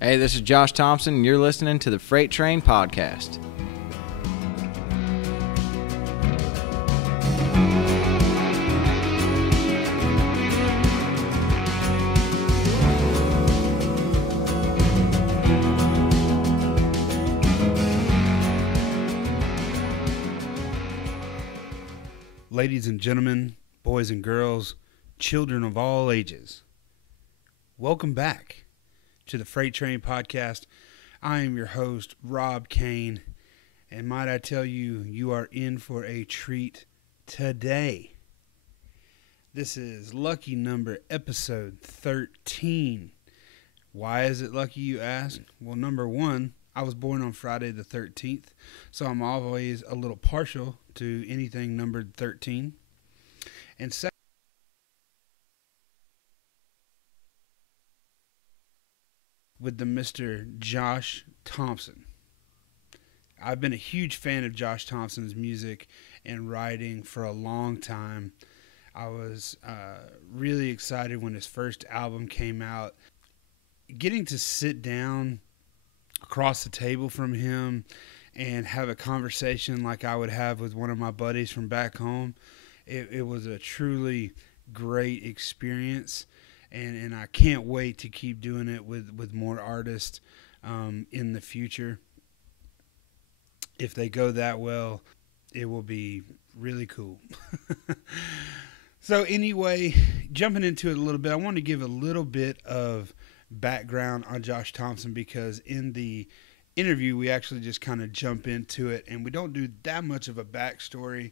Hey, this is Josh Thompson, and you're listening to the Freight Train Podcast. Ladies and gentlemen, boys and girls, children of all ages, welcome back to the Freight Train Podcast. I am your host, Rob Kane, and might I tell you, you are in for a treat today. This is lucky number episode 13. Why is it lucky, you ask? Well, number one, I was born on Friday the 13th, so I'm always a little partial to anything numbered 13. And second, with the Mr. Josh Thompson. I've been a huge fan of Josh Thompson's music and writing for a long time. I was really excited when his first album came out. Getting to sit down across the table from him and have a conversation like I would have with one of my buddies from back home, it was a truly great experience, and I can't wait to keep doing it with more artists in the future. If they go that well, it will be really cool. So anyway, jumping into it a little bit, I want to give a little bit of background on Josh Thompson, because in the interview we actually just kind of jump into it, and we don't do that much of a backstory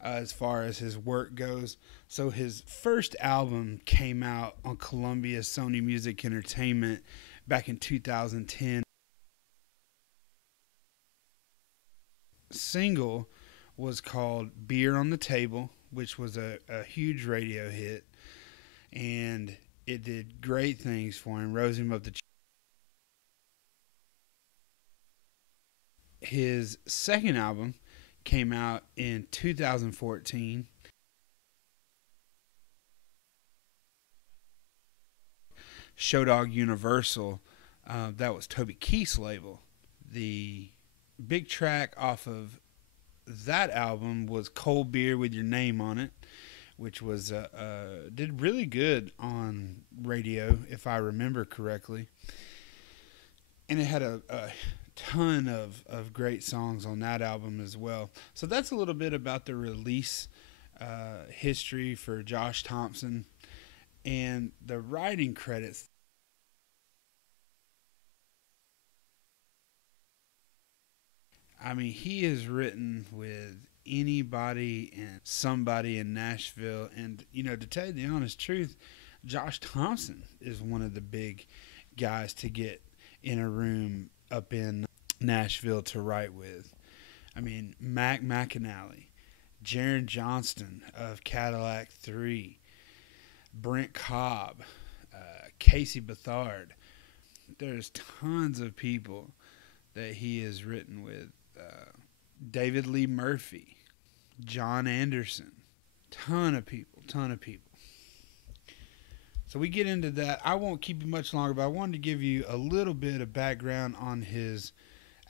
as far as his work goes. So his first album came out on Columbia Sony Music Entertainment back in 2010. Single was called Beer on the Table, which was a huge radio hit, and it did great things for him, rose him up the. His second album came out in 2014. Show Dog Universal, that was Toby Keith's label. The big track off of that album was Cold Beer with Your Name on It, which was did really good on radio, if I remember correctly. And it had a ton of great songs on that album as well. So that's a little bit about the release history for Josh Thompson. And the writing credits. I mean, he has written with anybody and somebody in Nashville. And, you know, to tell you the honest truth, Josh Thompson is one of the big guys to get in a room up in Nashville to write with. I mean, Mac McAnally, Jaron Johnston of Cadillac 3, Brent Cobb, Casey Bethard. There's tons of people that he has written with. David Lee Murphy, John Anderson, ton of people. So we get into that. I won't keep you much longer, but I wanted to give you a little bit of background on his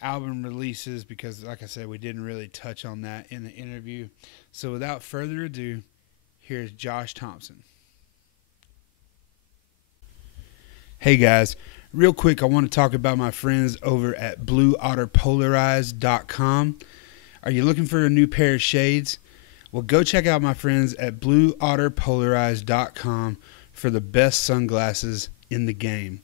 album releases, because like I said, we didn't really touch on that in the interview. So without further ado, here's Josh Thompson. Hey guys, real quick, I want to talk about my friends over at BlueOtterPolarized.com. Are you looking for a new pair of shades? Well, go check out my friends at BlueOtterPolarized.com for the best sunglasses in the game.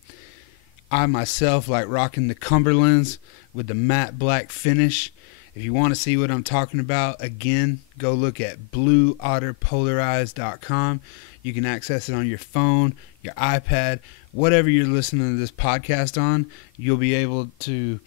I myself like rocking the Cumberlands with the matte black finish. If you want to see what I'm talking about, again, go look at BlueOtterPolarized.com. You can access it on your phone, your iPad, whatever you're listening to this podcast on, you'll be able to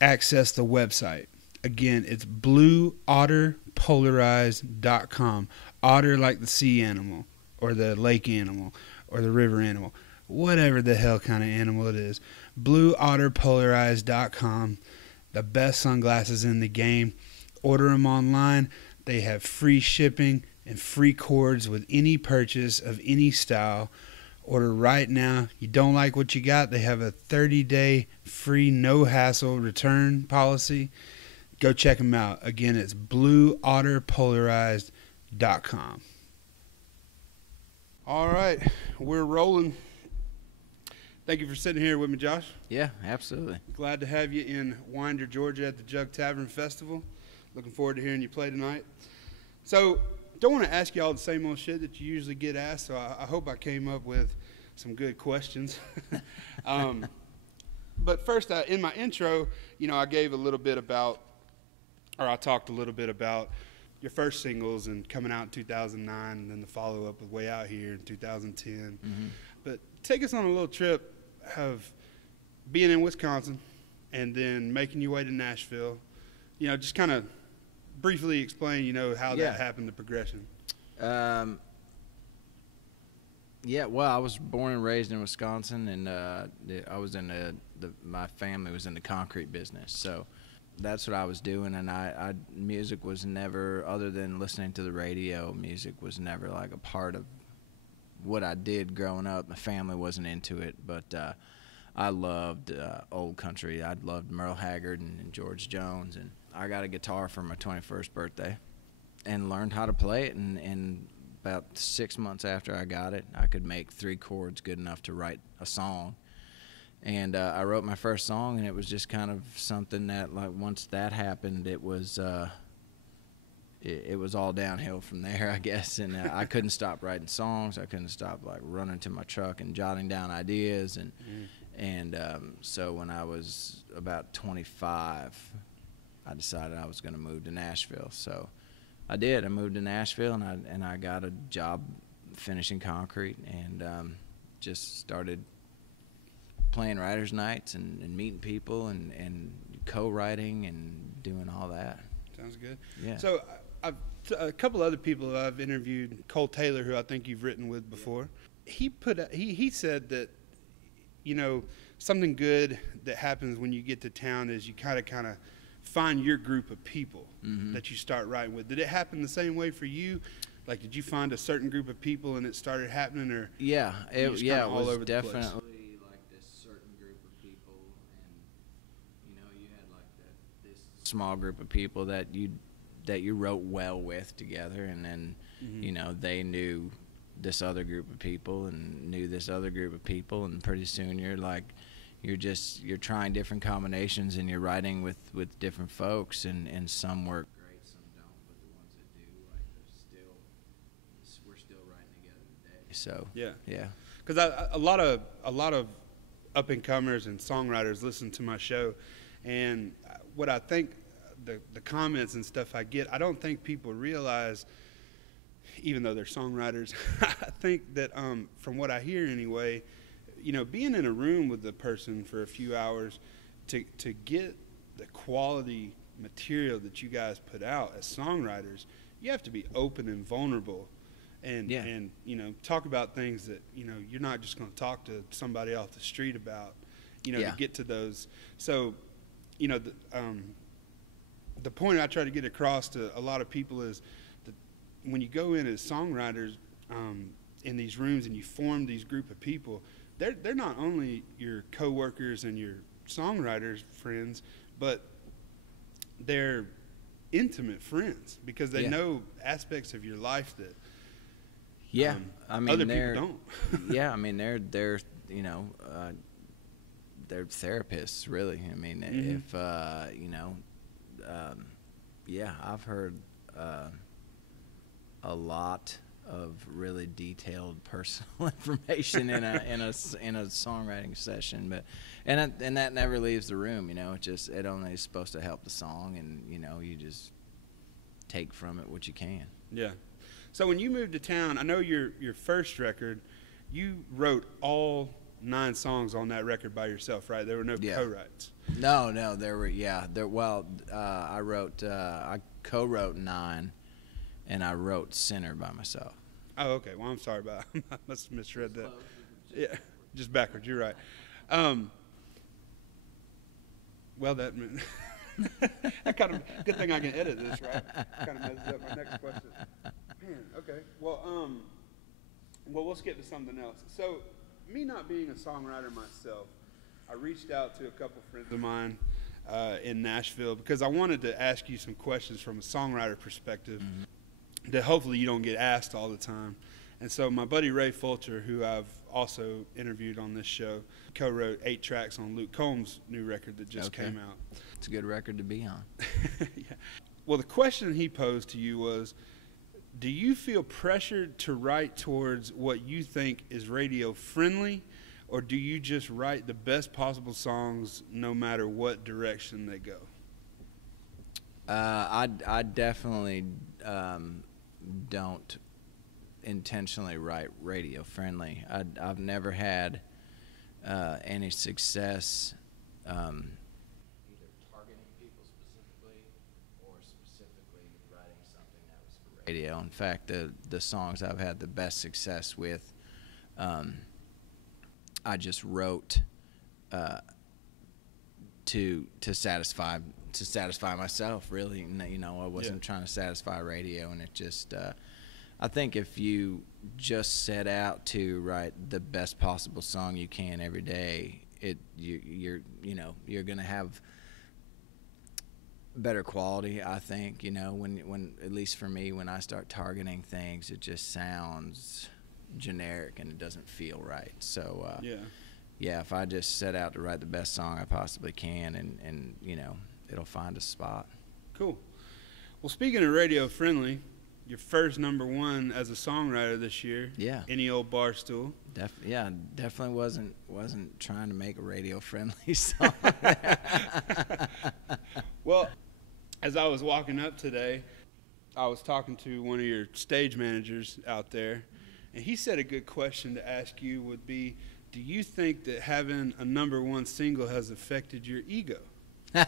access the website. Again, it's BlueOtterPolarized.com. Otter like the sea animal, or the lake animal, or the river animal, whatever the hell kind of animal it is. BlueOtterPolarized.com. The best sunglasses in the game. Order them online. They have free shipping and free cords with any purchase of any style. Order right now. You don't like what you got, they have a 30-day free, no-hassle return policy. Go check them out. Again, it's blueotterpolarized.com. All right, we're rolling. Thank you for sitting here with me, Josh. Yeah, absolutely. Glad to have you in Winder, Georgia at the Jug Tavern Festival. Looking forward to hearing you play tonight. So, don't want to ask you all the same old shit that you usually get asked, so I hope I came up with some good questions. But first, in my intro, I gave a little bit about, or I talked a little bit about your first singles and coming out in 2009, and then the follow-up with Way Out Here in 2010. Mm-hmm. But take us on a little trip of being in Wisconsin and then making your way to Nashville. Just kind of briefly explain, how that happened, the progression. Yeah, well, I was born and raised in Wisconsin, and I was in my family was in the concrete business, so that's what I was doing. And music was never, other than listening to the radio, music was never like a part of what I did growing up. My family wasn't into it, but I loved old country. I loved Merle Haggard and George Jones, and I got a guitar for my 21st birthday and learned how to play it, and about 6 months after I got it, I could make 3 chords good enough to write a song. And I wrote my first song, and it was just kind of something that, like, once that happened, it was all downhill from there, I guess. And I couldn't stop writing songs. I couldn't stop, like, running to my truck and jotting down ideas. And so when I was about 25, I decided I was going to move to Nashville. So I did. I moved to Nashville, and I got a job finishing concrete, and just started playing writers' nights and meeting people and co-writing and doing all that. Sounds good. Yeah. So a couple other people I've interviewed, Cole Taylor, who I think you've written with before, he said that, something good that happens when you get to town is you kind of find your group of people that you start writing with. Did it happen the same way for you? Like, did you find a certain group of people and it started happening, or it was definitely small group of people that you wrote well with together, and then they knew this other group of people and knew this other group of people, and pretty soon you're trying different combinations, and you're writing with different folks, and some work great, some don't, but the ones that do, like, we're still writing together today. So yeah, because a lot of up and comers and songwriters listen to my show, and what I think, the comments and stuff I get, I don't think people realize, even though they're songwriters, I think that from what I hear anyway, being in a room with the person for a few hours to get the quality material that you guys put out as songwriters, you have to be open and vulnerable, and talk about things that you're not just going to talk to somebody off the street about, to get to those. So the point I try to get across to a lot of people is that when you go in as songwriters in these rooms and you form these group of people, they're not only your coworkers and your songwriters friends, but they're intimate friends, because they know aspects of your life that other people don't. Yeah, I mean they're they're therapists, really. I mean, if I've heard a lot of really detailed personal information in a songwriting session, but and that never leaves the room. It only is supposed to help the song, and you just take from it what you can. Yeah. So when you moved to town, I know your first record, you wrote all 9 songs on that record by yourself, right? There were no co-writes. No, there were. I co-wrote 9, and I wrote Sinner by myself. Oh, okay. Well, I'm sorry about it. I must have misread that. Yeah, just backwards. You're right. Well, that kind of good thing I can edit this, right? Kind of messes up my next question. Man, okay. Well, we'll skip to something else. So me not being a songwriter myself, I reached out to a couple friends of mine in Nashville because I wanted to ask you some questions from a songwriter perspective that hopefully you don't get asked all the time. And so my buddy Ray Fulcher, who I've also interviewed on this show, co-wrote 8 tracks on Luke Combs' new record that just came out. It's a good record to be on. Yeah. Well, the question he posed to you was, do you feel pressured to write towards what you think is radio friendly, or do you just write the best possible songs no matter what direction they go? I definitely don't intentionally write radio friendly. I've never had any success either targeting people specifically or specifically writing something that was for radio. In fact, the songs I've had the best success with, I just wrote to satisfy myself, really. You know, I wasn't trying to satisfy radio, and it just I think if you just set out to write the best possible song you can every day, you're going to have better quality. I think, you know, when at least for me, when I start targeting things, it just sounds generic and it doesn't feel right. So yeah, if I just set out to write the best song I possibly can, and you know, it'll find a spot. Cool. Well, speaking of radio friendly, your first #1 as a songwriter this year. Yeah. Any Old Barstool. Definitely wasn't trying to make a radio friendly song. Well, as I was walking up today, I was talking to one of your stage managers out there, and he said a good question to ask you would be, do you think that having a #1 single has affected your ego? No,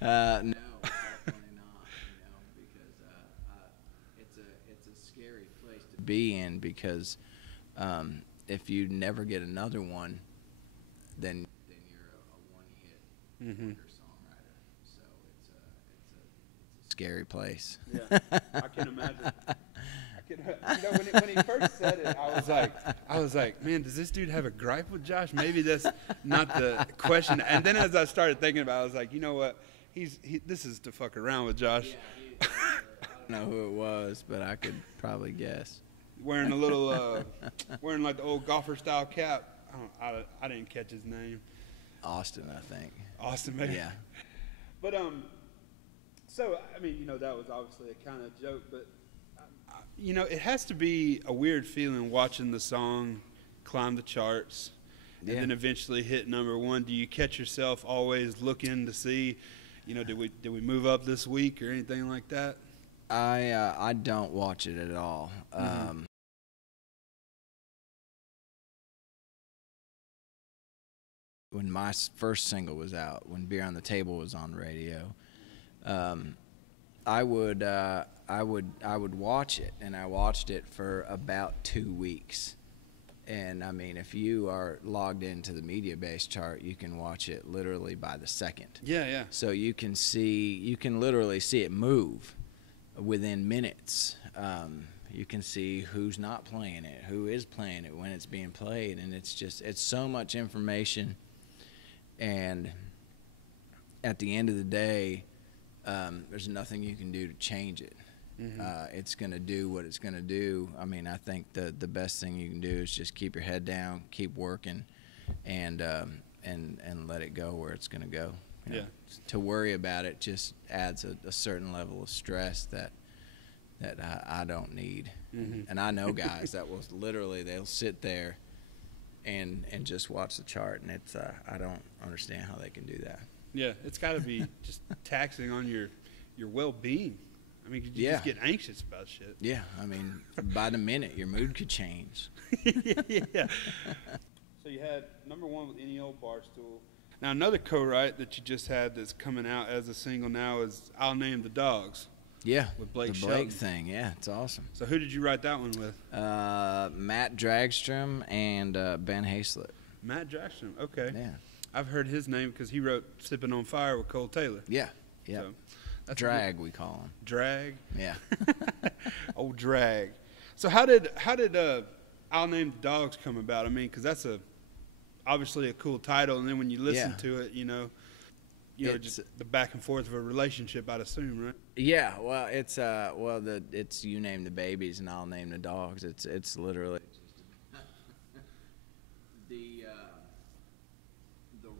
definitely not. You know, because it's a scary place to be in, because if you never get another one, then you're a one-hit wonder songwriter. So it's a scary place. Yeah, I can imagine. You know, when he first said it, I was like, man, does this dude have a gripe with Josh? Maybe that's not the question. And then as I started thinking about it, I was like, you know what? This is to fuck around with Josh. Yeah, I don't know who it was, but I could probably guess. Wearing a little, wearing like the old golfer style cap. I didn't catch his name. Austin, I think. Austin, maybe. Yeah. But so I mean, you know, that was obviously a kind of joke, but you know, it has to be a weird feeling watching the song climb the charts and then eventually hit #1. Do you catch yourself always looking to see, you know, did we move up this week or anything like that? I don't watch it at all. When my first single was out, when Beer on the Table was on radio, I would watch it, and I watched it for about 2 weeks. And I mean, if you are logged into the Mediabase chart, you can watch it literally by the second. Yeah. So you can literally see it move within minutes. You can see who's not playing it, who is playing it, when it's being played, and it's so much information. And at the end of the day, there's nothing you can do to change it. It's going to do what it's going to do. I mean, I think the best thing you can do is just keep your head down, keep working, and let it go where it's going to go. You know, to worry about it just adds a certain level of stress that I don't need. And I know guys that will literally, they'll sit there and just watch the chart, and it's I don't understand how they can do that. Yeah, it's got to be just taxing on your well-being. I mean, you just get anxious about shit. Yeah, I mean, by the minute, your mood could change. Yeah. So you had #1 with Any Old Barstool. Now, another co-write that you just had that's coming out as a single now is I'll Name the Dogs. Yeah, with Blake the Shelton. Blake thing. Yeah, it's awesome. So who did you write that one with? Matt Dragstrom and Ben Hayslett. Matt Dragstrom, okay. Yeah. I've heard his name because he wrote Sippin' on Fire with Cole Taylor. Yeah. So, that's Drag, we call him. Drag? Yeah. Oh, Drag. So how did I'll Name the Dogs come about? I mean, because that's obviously a cool title, and then when you listen to it, just the back and forth of a relationship, I'd assume, right? Yeah, well, it's you name the babies and I'll name the dogs. It's literally the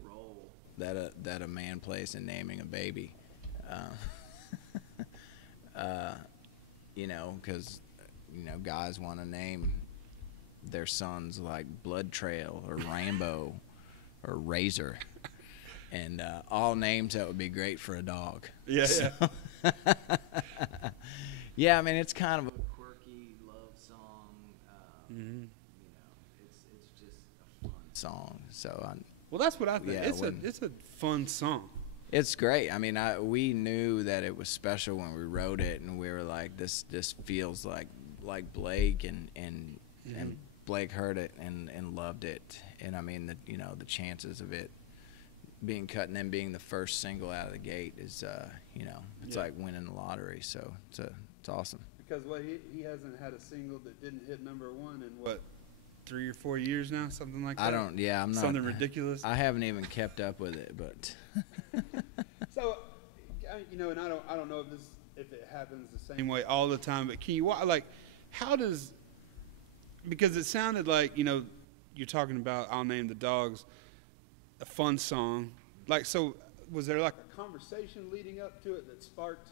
role that a man plays in naming a baby. Because guys want to name their sons like Blood Trail or Rainbow or Razor, and all names that would be great for a dog. Yeah, so, yeah. Yeah, I mean, it's kind of a quirky love song. It's just a fun song. So well, that's what I think. Yeah, it's a fun song. It's great. I mean, we knew that it was special when we wrote it, and we were like, this feels like Blake, and Blake heard it and loved it. And I mean, the chances of it being cut and then being the first single out of the gate is, it's like winning the lottery. So it's awesome. Because he hasn't had a single that didn't hit #1 in what, 3 or 4 years now, something like that. I'm not something ridiculous. I haven't even kept up with it, but. So, and I don't know if it happens the same way all the time, but can you because it sounded like, you're talking about I'll Name the Dogs, a fun song. Like, so was there like a conversation leading up to it that sparked,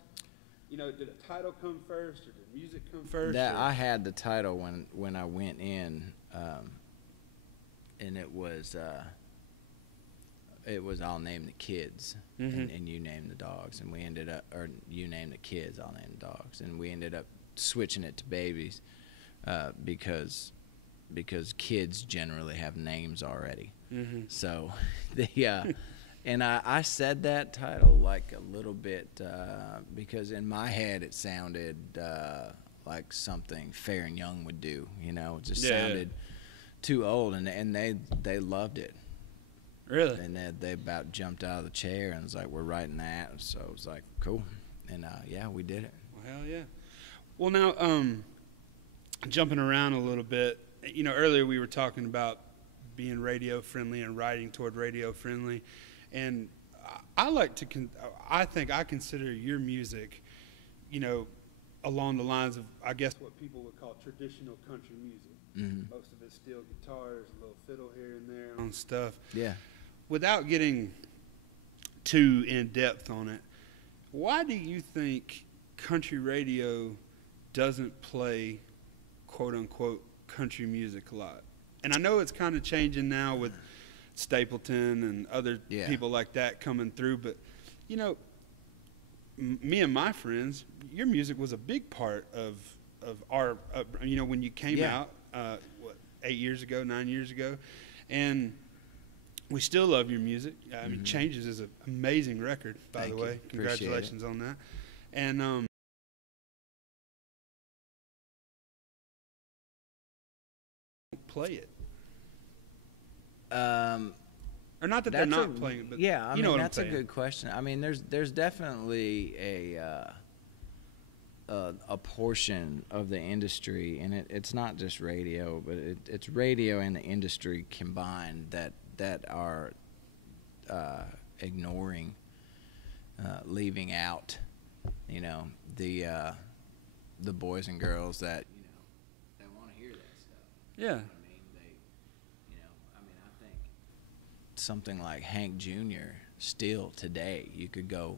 did a title come first or did music come first? I had the title when I went in, and it was I'll Name the Kids, and you name the dogs, and we ended up, or you name the kids, I'll name the dogs, and we ended up switching it to babies, because kids generally have names already. So and I said that title like a little bit because in my head it sounded like something Fair and Young would do. It just sounded too old, and they loved it. Really? And they about jumped out of the chair and was like, we're writing that. So it was like, cool. And we did it. Well, hell yeah. Well, now, jumping around a little bit, earlier we were talking about being radio friendly and writing toward radio friendly. And I think I consider your music, along the lines of, I guess, what people would call traditional country music. Most of it's steel guitars, a little fiddle here and there on stuff. Yeah. Without getting too in depth on it, why do you think country radio doesn't play quote unquote country music a lot? And I know it's kind of changing now with Stapleton and other people like that coming through, but me and my friends, your music was a big part of our when you came out 8 years ago, 9 years ago, and we still love your music. I mean, Changes is an amazing record, by the way. Congratulations on that. And play it. Or not that they're not playing it, but yeah, I mean, what that's I'm a good question. I mean, there's definitely a portion of the industry, and it's not just radio, but it's radio and the industry combined that are ignoring, leaving out, the boys and girls that they want to hear that stuff. Yeah. I think something like Hank Jr. still today, you could go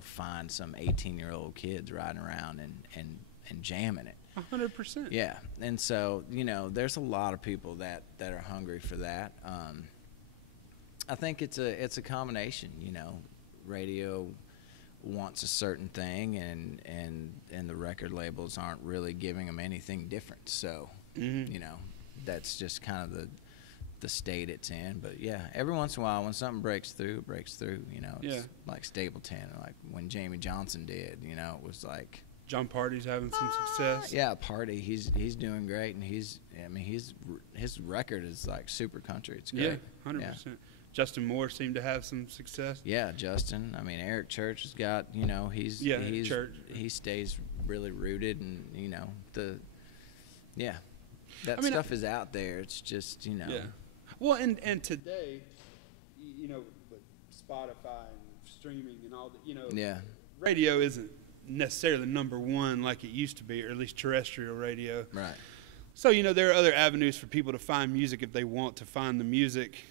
find some 18-year-old kids riding around and jamming it. 100%. Yeah, and so there's a lot of people that are hungry for that. I think it's a combination. Radio wants a certain thing, and the record labels aren't really giving them anything different. So that's just kind of the state it's in. But yeah, every once in a while when something breaks through, it breaks through. It's like Stapleton, like when Jamie Johnson did. It was like John Party's having some success. Yeah, Party. He's doing great, and his record is like super country. It's great. Yeah, 100%. Yeah. Justin Moore seemed to have some success. Yeah, Justin. I mean, Eric Church has got. He stays really rooted, and Yeah. That stuff is out there. It's just, you know. Yeah. Well, and today, you know, with Spotify and streaming and all that, you know, Yeah. radio isn't necessarily number one like it used to be, or at least terrestrial radio. Right. So, you know, there are other avenues for people to find music if they want to find the music,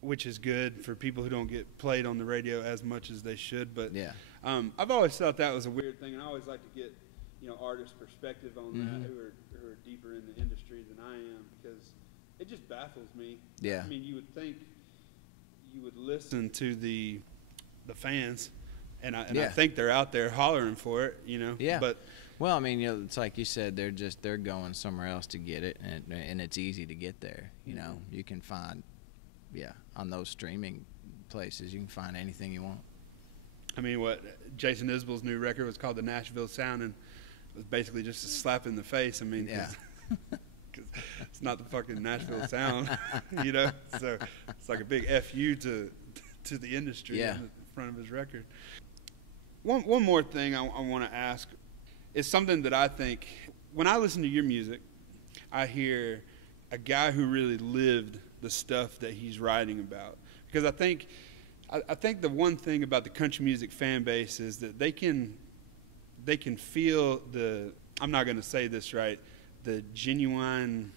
which is good for people who don't get played on the radio as much as they should. But Yeah. I've always thought that was a weird thing, and I always like to get, you know, artists' perspective on that who are deeper in the industry than I am, because it just baffles me. Yeah. I mean, you would think you would listen to the fans, and I think they're out there hollering for it, you know. Yeah. But well, I mean, you know, it's like you said, they're going somewhere else to get it, and it's easy to get there. You know, you can find, on those streaming places, you can find anything you want. I mean, what Jason Isbell's new record was called the Nashville Sound, and it was basically just a slap in the face. I mean, because it's not the fucking Nashville Sound, you know. So it's like a big FU to the industry in the front of his record. One more thing I want to ask is something that I think, when I listen to your music, I hear a guy who really lived the stuff that he's writing about. Because I think the one thing about the country music fan base is that they can feel I'm not going to say this right, the genuine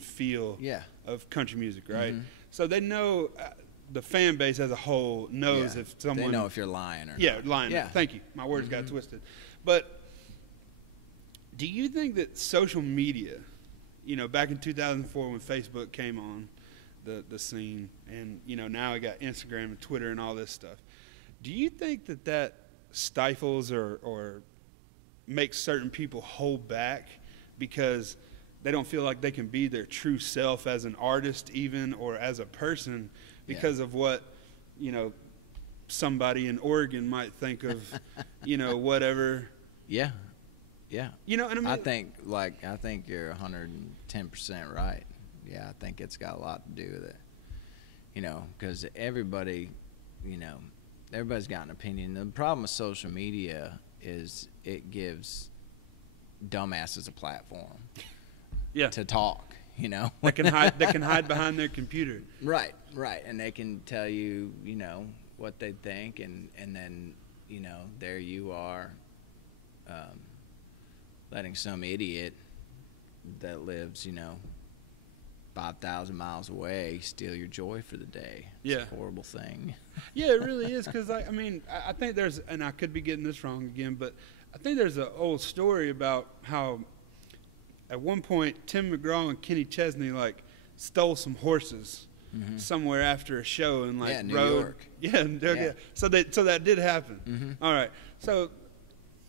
feel of country music, right? Mm-hmm. So they know, the fan base as a whole knows if someone... They know if you're lying or not. Lying. Yeah. Thank you. My words got twisted. But do you think that social media, you know, back in 2004 when Facebook came on the scene, and, you know, now we got Instagram and Twitter and all this stuff, do you think that stifles or makes certain people hold back because they don't feel like they can be their true self as an artist even, or as a person, because of what, you know, somebody in Oregon might think of, you know, whatever. Yeah. You know, and I mean, I think you're 110% right. Yeah, I think it's got a lot to do with it. You know, because everybody's got an opinion. The problem with social media is it gives dumbasses a platform. To talk, you know. They can hide behind their computer. Right, and they can tell you, you know, what they think, and then, you know, there you are, letting some idiot that lives, you know, 5,000 miles away steal your joy for the day. It's a horrible thing. Yeah, it really is, because I mean, I think there's, and I could be getting this wrong again, but I think there's an old story about how at one point Tim McGraw and Kenny Chesney stole some horses somewhere after a show and New York. So that did happen. All right, so,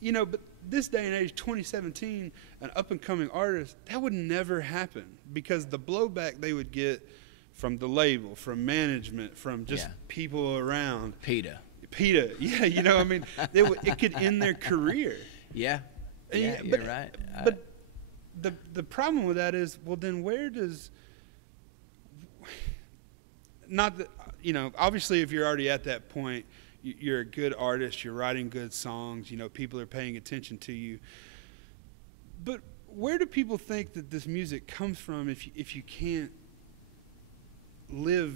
you know, but this day and age, 2017, an up and coming artist, that would never happen, because the blowback they would get from the label, from management, from just people around. PETA, yeah, you know, I mean, it could end their career. You're right. But the problem with that is, well, then where does, not that, you know, obviously if you're already at that point, you're a good artist, you're writing good songs, you know, people are paying attention to you. But where do people think that this music comes from if you can't live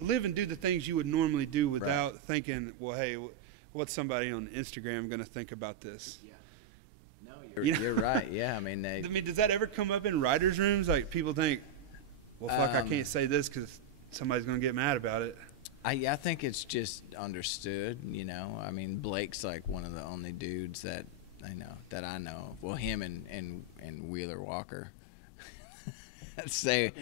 and do the things you would normally do without thinking, well, hey, what's somebody on Instagram going to think about this? You're right. Yeah, I mean, does that ever come up in writers' rooms? Like, people think, well, fuck, I can't say this because somebody's going to get mad about it. I think it's just understood, you know. I mean, Blake's like one of the only dudes that I know of. Well, him and Wheeler Walker say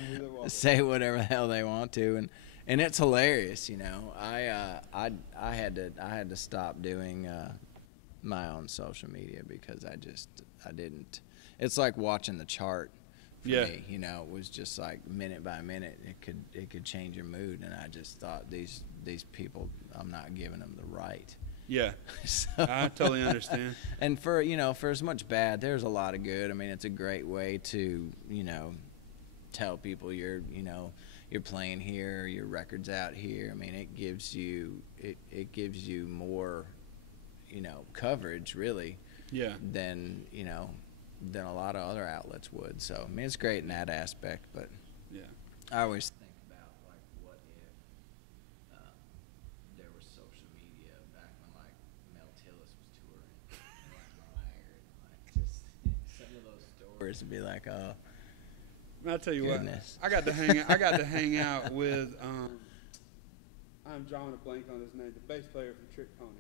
whatever the hell they want to, and it's hilarious, you know. I had to stop doing my own social media because I didn't. It's like watching the chart. For me, you know, it was just like minute by minute, it could change your mood, and I just thought these people, I'm not giving them the right. Yeah, so, I totally understand. And for as much bad, there's a lot of good. I mean, it's a great way to, you know, tell people you're playing here, your record's out here. I mean, it gives you more, you know, coverage really. Yeah. Than, you know, than a lot of other outlets would. So I mean, it's great in that aspect. But Yeah. I always think about like, what if there was social media back when like Mel Tillis was touring, and, like just some of those stories would be like, oh. I'll tell you Goodness. what. I got to hang out with. I'm drawing a blank on his name. The bass player from Trick Pony.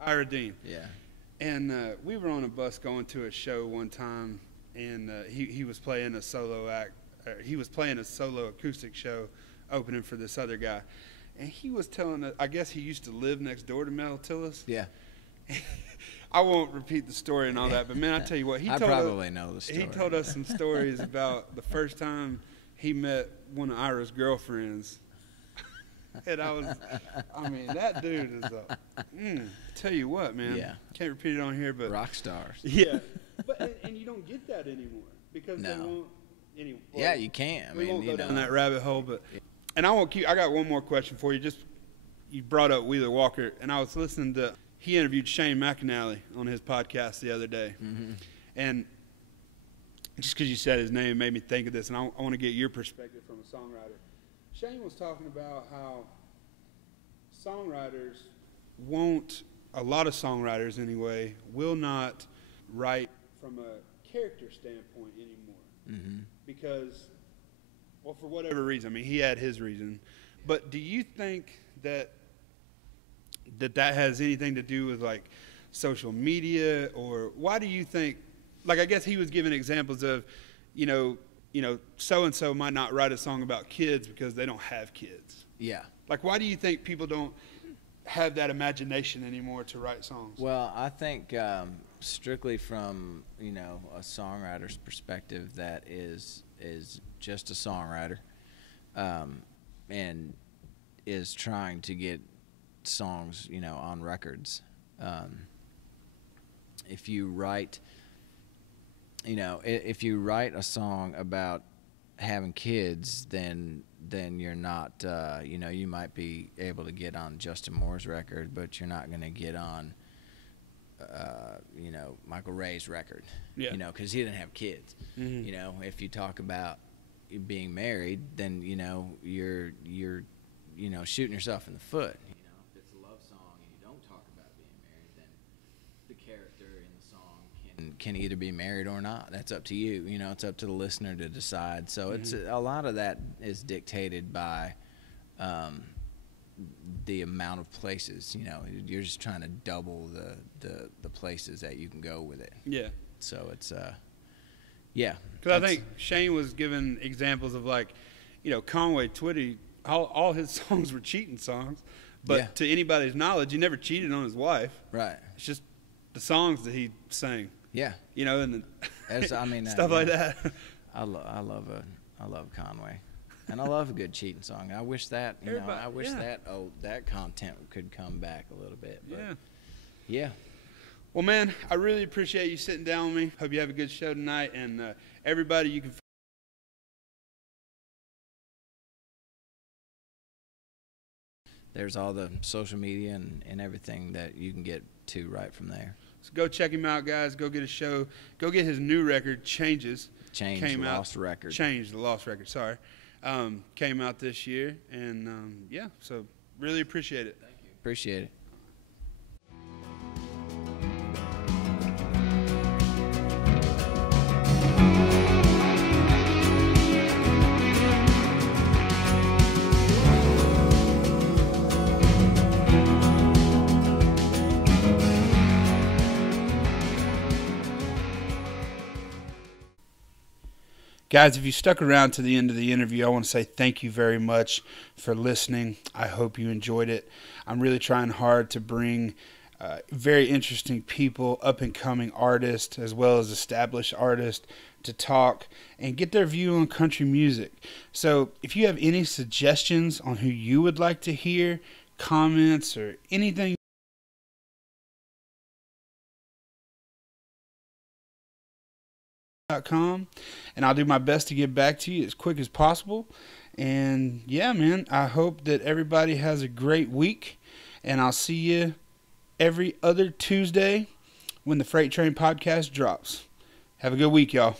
Ira Dean. Yeah. And we were on a bus going to a show one time, and he was playing a solo act. He was playing a solo acoustic show, opening for this other guy, and he was telling us. I guess he used to live next door to Mel Tillis. Yeah. I won't repeat the story and all that, but man, I tell you what, I probably know the story. He told us some stories about the first time he met one of Ira's girlfriends. And I mean, that dude is tell you what, man. Yeah. Can't repeat it on here, but. Rock stars. Yeah. But, and you don't get that anymore because they won't. Anyway, well, yeah, you can't. We won't go down that rabbit hole, but. And I got one more question for you. You brought up Wheeler Walker, and I was listening to. He interviewed Shane McAnally on his podcast the other day. Mm-hmm. And just because you said his name made me think of this, and I want to get your perspective from a songwriter. Shane was talking about how songwriters a lot of songwriters anyway, will not write from a character standpoint anymore. Mm-hmm. Because, well, for whatever reason. I mean, he had his reason. But do you think that has anything to do with like social media, or why do you think, like, I guess he was giving examples of, so-and-so might not write a song about kids because they don't have kids. Yeah. Like, why do you think people don't have that imagination anymore to write songs? Well, I think strictly from, a songwriter's perspective that is just a songwriter and is trying to get songs, on records. If you write a song about having kids, then you're not, you might be able to get on Justin Moore's record, but you're not going to get on, Michael Ray's record, because he didn't have kids. Mm-hmm. If you talk about being married, then, you're shooting yourself in the foot. If it's a love song and you don't talk about being married, then the character in the song can either be married or not. That's up to you. It's up to the listener to decide. So it's a lot of that is dictated by the amount of places. You're just trying to double the places that you can go with it. Yeah. So it's yeah. Because I think Shane was giving examples of, like, Conway Twitty. All his songs were cheating songs, but to anybody's knowledge, he never cheated on his wife. Right. It's just the songs that he sang. Yeah. And stuff like that. I love Conway, and I love a good cheating song. I wish that that content could come back a little bit. But yeah. Well, man, I really appreciate you sitting down with me. Hope you have a good show tonight, and everybody, you can. There's all the social media and everything that you can get to right from there. So go check him out, guys. Go get a show. Go get his new record, Change the Lost Record, sorry. Came out this year. And, so really appreciate it. Thank you. Appreciate it. Guys, if you stuck around to the end of the interview, I want to say thank you very much for listening. I hope you enjoyed it. I'm really trying hard to bring very interesting people, up-and-coming artists, as well as established artists, to talk and get their view on country music. So if you have any suggestions on who you would like to hear, comments, or anything, and I'll do my best to get back to you as quick as possible. And yeah, man, I hope that everybody has a great week, and I'll see you every other Tuesday when the Freight Train podcast drops. Have a good week, y'all.